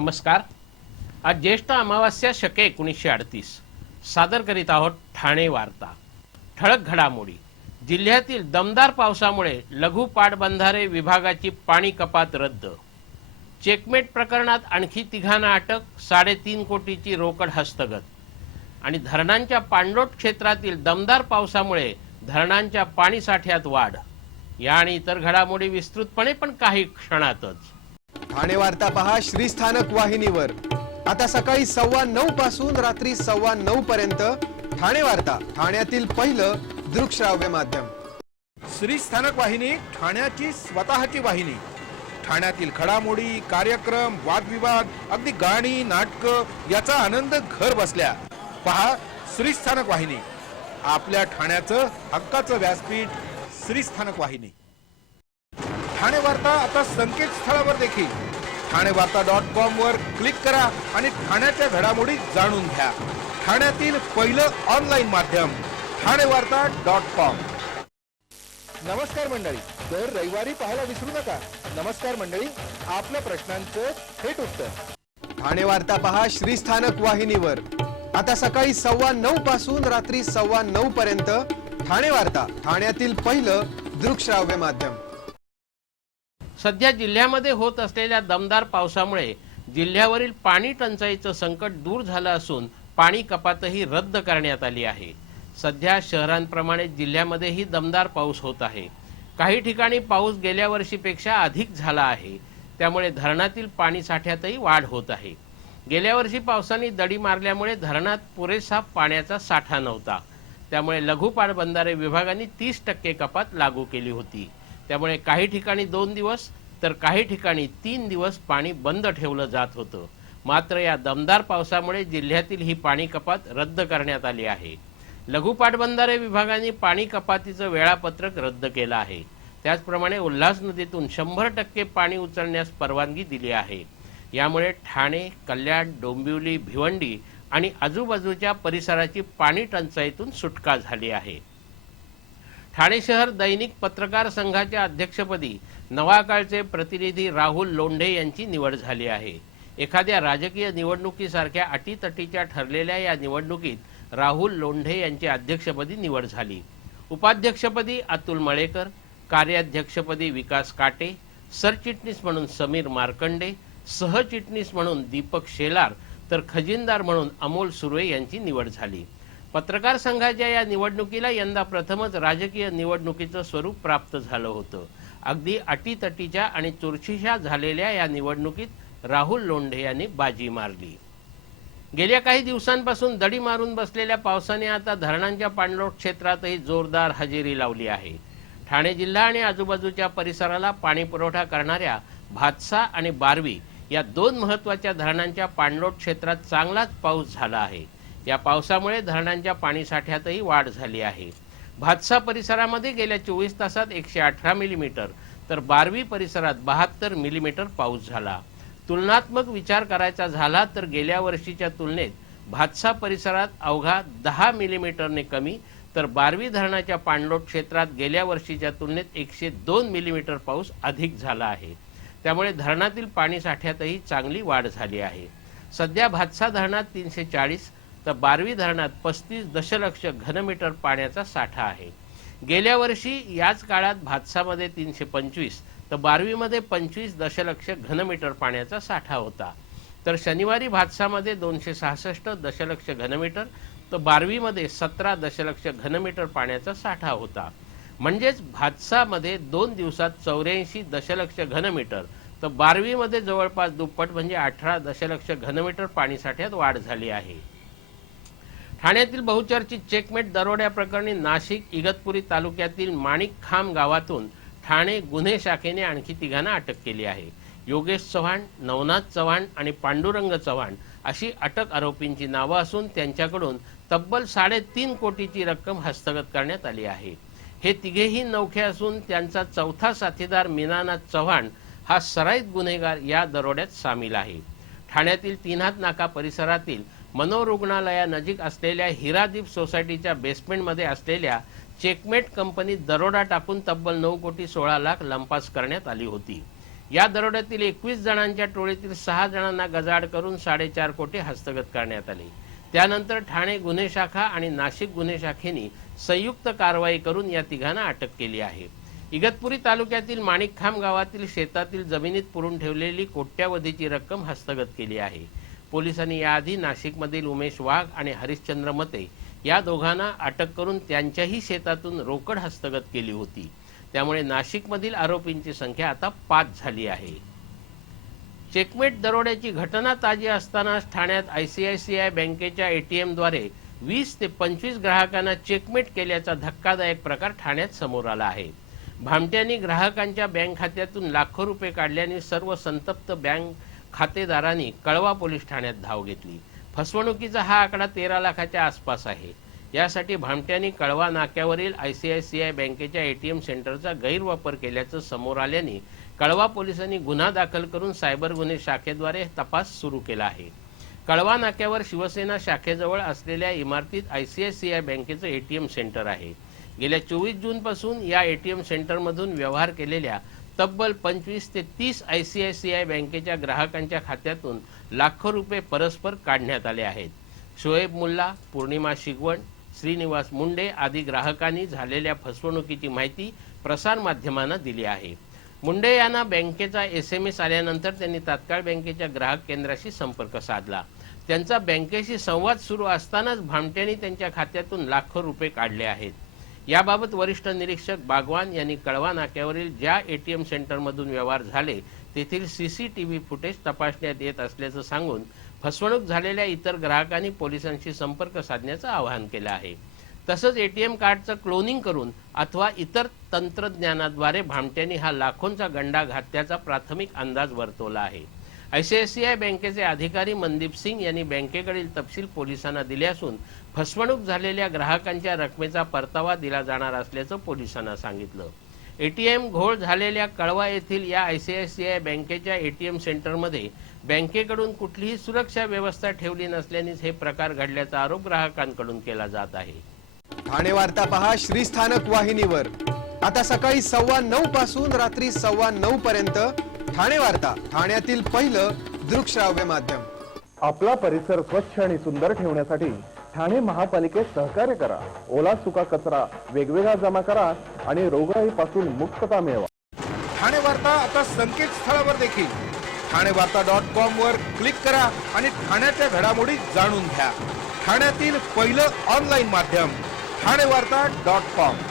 नमस्कार। आज ज्येष्ठ अमावास्या शके 1938 सादर करीत आहोत ठाणे वार्ता। ठळक घडामोडी। जिल्ह्यातील दमदार पावसामुळे लघु पाटबंधारे विभागाची पाणी कपात रद्द। चेकमेट प्रकरणात आणखी तिघांना अटक, 3.5 कोटीची रोकड हस्तगत। आणि धरणांच्या पाणलोट क्षेत्रातील दमदार पावसामुळे धरणांच्या पाणी साठ्यात वाढ। या आणि इतर घडामोडी विस्तृतपणे पण काही क्षणातच। ठाणे वार्ता पहा श्रीस्थानक वाहिनीवर। आता सकाळी 9:15 पासून रात्री 9:15 पर्यंत ठाणे वार्ता, ठाण्यातील पहिलं दृकश्राव्य माध्यम। श्रीस्थानक वाहिनी ठाण्याची स्वतःची वाहिनी। ठाण्यातील घडामोडी, कार्यक्रम, वादविवाद, अगदी गाणी, नाटक याचा आनंद घर बसल्या पहा श्रीस्थानक वाहिनी। आपल्या ठाण्याचं हक्काचं व्यासपीठ श्रीस्थानक वाहिनी। ठाणे वार्ता आता संकेतस्थळावर देखील ठाणेवार्ता.com वर क्लिक करा आणि ठाण्याच्या घडामोडी जाणून घ्या। ठाण्यातील पहिलं ऑनलाईन माध्यम ठाणेवार्ता.com। नमस्कार मंडळी, दर रविवारी पाहायला विसरू नका। नमस्कार मंडळी, आपल्या प्रश्नांचं थेट उत्तर। ठाणे वार्ता पहा श्रीस्थानक वाहिनीवर। आता सकाळी 9:15 पासून रात्री 9:15 पर्यंत ठाणे वार्ता, ठाण्यातील पहिलं दृकश्राव्य माध्यम। सध्या जिल्ह्यामध्ये होत असलेल्या दमदार पावसामुळे जिल्ह्यावरील पाणी टंचाईचं संकट दूर झालं असून पाणी कपातही रद्द करण्यात आली आहे। सध्या शहरांप्रमाणे जिल्ह्यामध्येही दमदार पाऊस होत आहे। काही ठिकाणी पाऊस गेल्या वर्षीपेक्षा अधिक झाला आहे, त्यामुळे धरणातील पाणी साठ्यातही वाढ होत आहे। गेल्या वर्षी पावसाने दडी मारल्यामुळे धरणात पुरेसा पाण्याचा साठा नव्हता, त्यामुळे लघु पाटबंधारे विभागाने 30% कपात लागू केली होती। त्यामुळे काही ठिकाणी 2 दिवस तर काही ठिकाणी 3 दिवस पाणी बंद ठेवलं जात होतं। मात्र या दमदार पावसामुळे जिल्ह्यातील ही पाणी कपात रद्द करण्यात आली आहे। लघु पाटबंधारे विभागाने पाणी कपातीचं वेळापत्रक रद्द केलं आहे। त्याचप्रमाणे उल्हास नदीतून 100% पाणी उचलण्यास परवानगी दिली आहे। यामुळे ठाणे, कल्याण, डोंबिवली, भिवंडी आणि आजूबाजूच्या परिसराची पाणी टंचाईतून सुटका झाली आहे। ठाणे शहर दैनिक पत्रकार संघाच्या अध्यक्षपदी नवाकाळचे प्रतिनिधी राहुल लोंढे यांची निवड झाली आहे। एखाद्या राजकीय निवडणुकीसारख्या अटीतटीच्या ठरलेल्या या निवडणुकीत राहुल लोंढे यांची अध्यक्षपदी निवड झाली। उपाध्यक्षपदी अतुल मळेकर, कार्याध्यक्षपदी विकास काटे, सरचिटणीस म्हणून समीर मार्कंडे, सहचिटणीस म्हणून दीपक शेलार तर खजिनदार म्हणून अमोल सुर्वे यांची निवड झाली। पत्रकार संघाच्या या निवडणुकीला यंदा प्रथमच राजकीय निवडणुकीचं स्वरूप प्राप्त झालं होतं। अगदी अटीतटीच्या आणि चुरशीच्या झालेल्या या निवडणुकीत राहुल लोंढे यांनी बाजी मारली। गेल्या काही दिवसांपासून दडी मारून बसलेल्या पावसाने आता धरणांच्या पाणलोट क्षेत्रातही जोरदार हजेरी लावली आहे। ठाणे जिल्हा आणि आजूबाजूच्या परिसराला पाणी पुरवठा करणाऱ्या भातसा आणि बारवी या 2 महत्त्वाच्या धरणांच्या पाणलोट क्षेत्रात चांगलाच पाऊस झाला आहे। या पावसामुळे धरणांच्या पाणी साठ्यातही वाढ झाली आहे। भातसा परिसरामध्ये गेल्या 24 तासात 118 मिलीमीटर तर बारवी परिसरात 72 मिलीमीटर पाऊस झाला। तुलनात्मक विचार करायचा झाला तर गेल्या वर्षीच्या तुलनेत भातसा परिसरात अवघा 10 मिलीमीटरने कमी तर बारवी धरणाच्या पाणलोट क्षेत्रात गेल्या वर्षीच्या तुलनेत 102 मिलीमीटर पाऊस अधिक झाला आहे। त्यामुळे धरणातील पाणी साठ्यातही चांगली वाढ झाली आहे। सध्या भातसा धरणात 340 तर बारवी धरणात 35 दशलक्ष घनमीटर पाण्याचा साठा आहे। गेल्या वर्षी याच काळात भातसामध्ये 325 तर बारवीमध्ये 25 दशलक्ष घनमीटर पाण्याचा साठा होता। तर शनिवारी भातसामध्ये 266 दशलक्ष घनमीटर तर बारवीमध्ये 17 दशलक्ष घनमीटर पाण्याचा साठा होता। म्हणजेच भातसामध्ये 2 दिवसात 84 दशलक्ष घनमीटर तर बारवीमध्ये जवळपास दुप्पट म्हणजे 18 दशलक्ष घनमीटर पाणी साठ्यात वाढ झाली आहे। ठाण्यातील बहुचर्चित चेकमेट दरोड्या प्रकरणी नाशिक इगतपुरी तालुक्यातील माणिकखांब गावातून ठाणे गुन्हे शाखेने आणखी तिघांना अटक केली आहे। योगेश चव्हाण, नवनाथ चव्हाण आणि पांडुरंग चव्हाण अशी अटक आरोपींची नावं असून त्यांच्याकडून तब्बल 3.5 कोटीची रक्कम हस्तगत करण्यात आली आहे। हे तिघेही नौखे असून त्यांचा चौथा साथीदार मीनानाथ चव्हाण हा सराईत गुन्हेगार या दरोड्यात सामील आहे। ठाण्यातील 3 हात नाका परिसरातील मनोरुग्णालयानजीक असलेल्या हिरादीप सोसायटीच्या बेसमेंटमध्ये असलेल्या चेकमेट कंपनीत दरोडा टाकून तब्बल 9 कोटी 16 लाख लंपास करण्यात आली होती। या दरोड्यातील 21 जणांच्या टोळीतील 6 जणांना गजाआड करून 4.5 कोटी हस्तगत करण्यात आले। त्यानंतर ठाणे गुन्हे शाखा आणि नाशिक गुन्हे शाखेने संयुक्त कारवाई करून या तिघांना अटक केली आहे। इगतपुरी तालुक्यातील माणिकखांब गावातील शेतातील जमिनीत पुरून ठेवलेली कोट्यावधीची रक्कम हस्तगत केली आहे। पोलिसांनी याआधी नाशिकमधील उमेश वाघ आणि हरिश्चंद्र मते या दोघांना अटक करून त्यांच्याही शेतातून रोकड हस्तगत केली होती। त्यामुळे नाशिकमधील आरोपींची संख्या आता 5 झाली आहे। चेकमेट दरोड्याची घटना ताजी असतानाच ठाण्यात आयसीआयसीआय बँकेच्या एटीएमद्वारे 20 ते 25 ग्राहकांना चेकमेट केल्याचा धक्कादायक प्रकार ठाण्यात समोर आला आहे। भामट्यांनी ग्राहकांच्या बँक खात्यातून लाखो रुपये काढल्याने सर्व संतप्त बँक खातेदारांनी कळवा पोलीस ठाण्यात धाव घेतली। फसवणुकीचा हा आकडा 13 लाखाच्या आसपास आहे। यासाठी भामट्यांनी कळवा नाक्यावरील आयसीआयसीआय बँकेच्या एटीएम सेंटरचा गैरवापर केल्याचं समोर आल्याने कळवा पोलिसांनी गुन्हा दाखल करून सायबर गुन्हे शाखेद्वारे तपास सुरू केला आहे। कळवा नाक्यावर शिवसेना शाखेजवळ असलेल्या इमारतीत आयसीआयसीआय बँकेचं एटीएम सेंटर आहे। गेल्या 24 जूनपासून या एटीएम सेंटरमधून व्यवहार केलेल्या तब्बल 25 ते 30 आयसीआयसीआय बँकेच्या ग्राहकांच्या खात्यातून लाखो रुपये परस्पर काढण्यात आले आहेत। शोएब मुल्ला, पूर्णिमा शिगवण, श्रीनिवास मुंडे आदी ग्राहकांनी झालेल्या फसवणुकीची माहिती प्रसार माध्यमांना दिली आहे। मुंडे यांना बँकेचा SMS आल्यानंतर त्यांनी तात्काळ बँकेच्या ग्राहक केंद्राशी संपर्क साधला। त्यांचा बँकेशी संवाद सुरू असतानाच भामट्यांनी त्यांच्या खात्यातून लाखो रुपये काढले आहेत। याबाबत वरिष्ठ निरीक्षक बागवान यांनी कळवा नाक्यावरील ज्या एटीएम सेंटरमधून व्यवहार झाले तेथील CCTV फुटेज तपासण्यात येत असल्याचं सांगून फसवणूक झालेल्या इतर ग्राहकांनी पोलिसांशी संपर्क साधण्याचं आवाहन केलं आहे। तसंच एटीएम कार्डचं क्लोनिंग करून अथवा इतर तंत्रज्ञानाद्वारे भामट्यांनी हा लाखोंचा गंडा घातल्याचा प्राथमिक अंदाज वर्तवला आहे। आयसीआयसीआय बँकेचे अधिकारी मनदीप सिंग यांनी बँकेकडील तपशील पोलिसांना दिले असून फसवणूक झालेल्या ग्राहकांच्या रकमेचा परतावा दिला जाणार असल्याचं पोलिसांना सांगितलं। एटीएम घोळ झालेल्या कळवा येथील या आयसीआयसीआय बँकेच्या एटीएम सेंटरमध्ये बँकेकडून कुठलीही सुरक्षा व्यवस्था ठेवली नसल्यानेच हे प्रकार घडल्याचा आरोप ग्राहकांकडून केला जात आहे। ठाणे वार्ता पहा श्रीस्थानक वाहिनीवर। आता सकाळी 9:15 पासून रात्री 9:15 पर्यंत ठाणे वार्ता, ठाण्यातील पहिलं दृकश्राव्य माध्यम। आपला परिसर स्वच्छ आणि सुंदर ठेवण्यासाठी ठाणे महापालिकेत सहकार्य करा। ओला सुका कचरा वेगवेगळा जमा करा आणि रोगराईपासून मुक्तता मिळवा। ठाणे वार्ता आता संकेतस्थळावर देखील ठाणेवार्ता.com वर क्लिक करा आणि ठाण्याच्या घडामोडी जाणून घ्या। ठाण्यातील पहिलं ऑनलाईन माध्यम ठाणेवार्ता.com।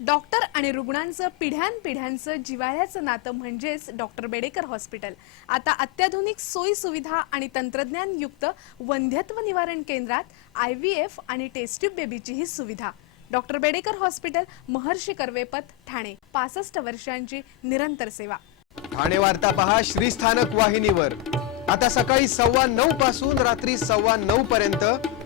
डॉक्टर आणि रुग्णांचं पिढ्यानपिढ्यांचं जिव्हाळ्याचं नातं म्हणजेच डॉक्टर बेडेकर हॉस्पिटल। आता अत्याधुनिक सोयी सुविधा आणि तंत्रज्ञान युक्त वंध्यत्व निवारण केंद्रात IVF आणि टेस्ट ट्यूब बेबीचीही सुविधा। डॉक्टर बेडेकर हॉस्पिटल, महर्षी कर्वेपथ, ठाणे। 65 वर्षांची निरंतर सेवा। ठाणे वार्ता पहा श्रीस्थानक वाहिनीवर। आता सकाळी 9:15 पासून रात्री 9:15 पर्यंत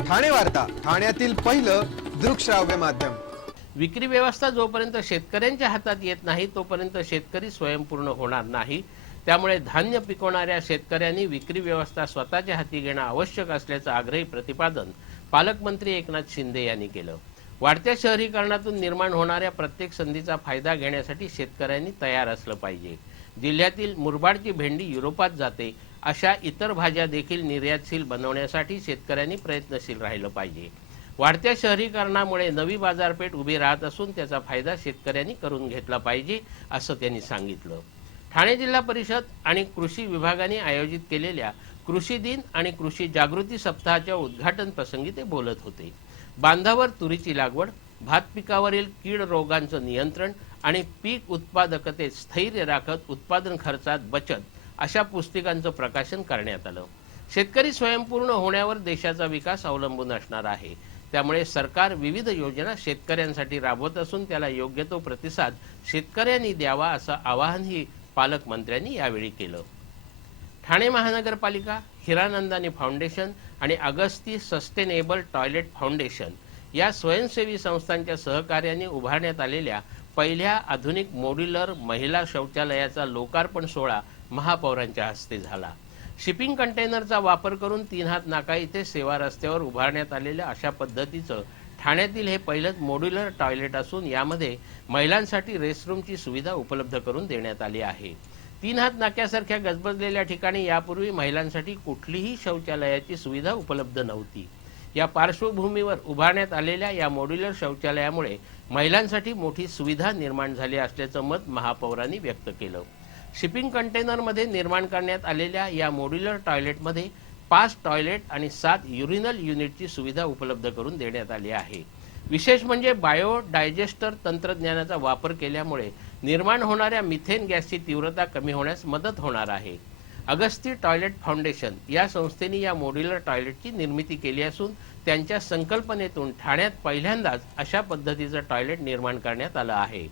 ठाणे वार्ता, ठाण्यातील पहिलं दृकश्राव्य माध्यम। विक्री व्यवस्था जोपर्यंत शेतकऱ्यांच्या हातात येत नाही तोपर्यंत शेतकरी स्वयंपूर्ण होणार नाही। त्यामुळे धान्य पिकवणाऱ्या शेतकऱ्यांनी विक्री व्यवस्था स्वतःच्या हाती घेणं आवश्यक असल्याचं आग्रही प्रतिपादन पालकमंत्री एकनाथ शिंदे यांनी केलं। वाढत्या शहरीकरणातून निर्माण होणाऱ्या प्रत्येक संधीचा फायदा घेण्यासाठी शेतकऱ्यांनी तयार असलं पाहिजे। जिल्ह्यातील मुरबाडची भेंडी युरोपात जाते अशा इतर भाज्या देखील निर्यातशील बनवण्यासाठी शेतकऱ्यांनी प्रयत्नशील राहिलं पाहिजे। वाढत्या शहरीकरणामुळे नवी बाजारपेठ उभी राहत असून त्याचा फायदा शेतकऱ्यांनी करून घेतला पाहिजे असं त्यांनी सांगितलं। ठाणे जिल्हा परिषद आणि कृषी विभागाने आयोजित केलेल्या कृषी दिन आणि कृषी जागृती सप्ताहाच्या उद्घाटन प्रसंगी ते बोलत होते। बांधावर तुरीची लागवड, भात पिकावरील कीड रोगांचं नियंत्रण आणि पीक उत्पादकतेत स्थैर्य राखत उत्पादन खर्चात बचत अशा पुस्तिकांचं प्रकाशन करण्यात आलं। शेतकरी स्वयंपूर्ण होण्यावर देशाचा विकास अवलंबून असणार आहे। त्यामुळे सरकार विविध योजना शेतकऱ्यांसाठी राबवत असून त्याला योग्य तो प्रतिसाद शेतकऱ्यांनी द्यावा असं आवाहनही पालकमंत्र्यांनी यावेळी केलं। ठाणे महानगरपालिका, हिरानंदानी फाउंडेशन आणि अगस्ती सस्टेनेबल टॉयलेट फाउंडेशन या स्वयंसेवी संस्थांच्या सहकार्याने उभारण्यात आलेल्या पहिल्या आधुनिक मॉड्युलर महिला शौचालयाचा लोकार्पण सोहळा महापौरांच्या हस्ते झाला। शिपिंग कंटेनरचा वापर करून 3 हात नाका इथे सेवा रस्त्यावर उभारण्यात आलेल्या अशा पद्धतीचं ठाण्यातील हे पहिलंच मॉड्युलर टॉयलेट असून यामध्ये महिलांसाठी रेस्टरूमची सुविधा उपलब्ध करून देण्यात आली आहे। तीन हात नाक्यासारख्या गजबजलेल्या ठिकाणी यापूर्वी महिलांसाठी कुठलीही शौचालयाची सुविधा उपलब्ध नव्हती. या पार्श्वभूमीवर उभारण्यात आलेल्या या मॉड्यूलर शौचालयामुळे महिलांसाठी मोठी सुविधा निर्माण झाली असल्याचं मत महापौरांनी व्यक्त केलं. शिपिंग कंटेनरमध्ये निर्माण करण्यात आलेल्या या मॉड्यूलर टॉयलेटमध्ये 5 टॉयलेट आणि 7 युरिनल युनिटची सुविधा उपलब्ध करून देण्यात आली आहे. विशेष म्हणजे बायोडायजेस्टर तंत्रज्ञानाचा वापर केल्यामुळे निर्माण होणाऱ्या मिथेन गॅसची तीव्रता कमी होण्यास मदत होणार आहे. अगस्ती टॉयलेट फाउंडेशन या संस्थेने या मॉड्यूलर टॉयलेटची निर्मिती केली असून त्यांच्या संकल्पनेतून ठाण्यात पहिल्यांदाच अशा पद्धतीचं टॉयलेट निर्माण करण्यात आलं आहे.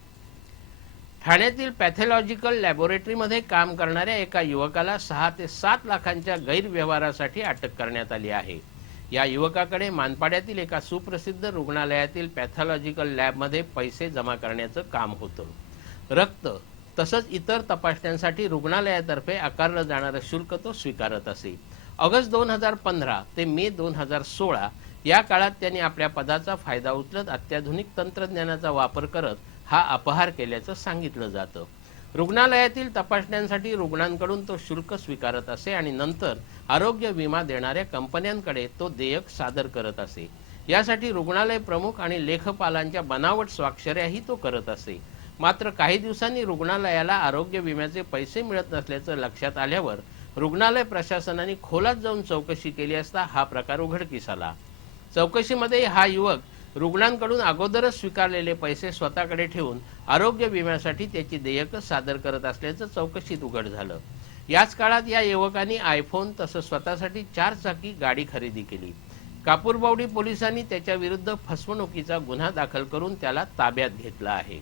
ठाण्यातील पॅथॉलॉजिकल लॅबोरेटरीमध्ये काम करणाऱ्या एका युवकाला 6 ते 7 लाखांच्या गैरव्यवहारासाठी अटक करण्यात आली आहे. या युवकाकडे मानपाड्यातील एका सुप्रसिद्ध रुग्णालयातील पॅथॉलॉजिकल लॅबमध्ये पैसे जमा करण्याचं काम होतं. रक्त तसंच इतर तपासण्यांसाठी रुग्णालयातर्फे आकारलं जाणारं शुल्क तो स्वीकारत असे. ऑगस्ट 2015 ते मे 2016 या काळात त्यांनी आपल्या पदाचा फायदा उचलत अत्याधुनिक तंत्रज्ञानाचा वापर करत हा अपहार केल्याचं सांगितलं जातं. रुग्णालयातील तपासण्यांसाठी रुग्णांकडून तो शुल्क स्वीकारत असे आणि नंतर आरोग्य विमा देणाऱ्या कंपन्यांकडे तो देयक सादर करत असे. यासाठी रुग्णालय प्रमुख आणि लेखपालांच्या बनावट स्वाक्षऱ्याही तो करत असे. मात्र काही दिवसांनी रुग्णालयाला आरोग्य विम्याचे पैसे मिळत नसल्याचं लक्षात आल्यावर रुग्णालय प्रशासनाने खोलात जाऊन चौकशी केली असता हा प्रकार उघडकीस आला. चौकशीमध्ये हा युवक रुग्णांकडून अगोदरच स्वीकारलेले पैसे स्वतःकडे ठेवून आरोग्य विम्यासाठी त्याची देयकं सादर करत असल्याचं चौकशीत उघड झालं. याच काळात या युवकांनी आयफोन तसंच स्वतःसाठी 4 चाकी गाडी खरेदी केली. कापूरबावडी पोलिसांनी त्याच्या विरुद्ध फसवणुकीचा गुन्हा दाखल करून त्याला ताब्यात घेतला आहे.